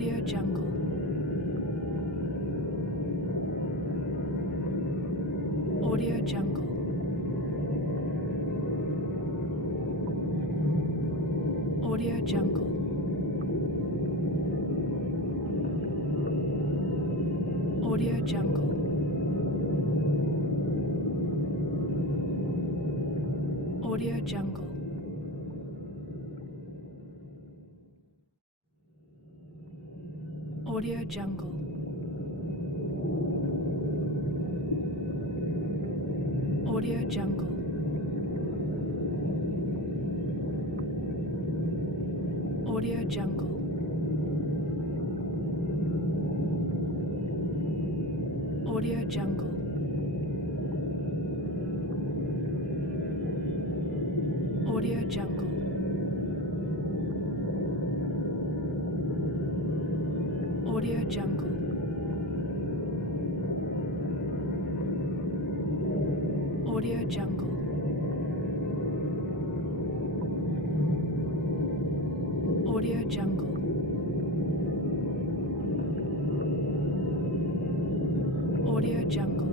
Audio Jungle. Audio Jungle. Audio Jungle. Audio Jungle. Audio Jungle. Audio Jungle. Audio Jungle. Audio Jungle. Audio Jungle. Audio Jungle. Audio Jungle. Audio Jungle. Audio Jungle. Audio Jungle.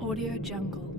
Audio Jungle.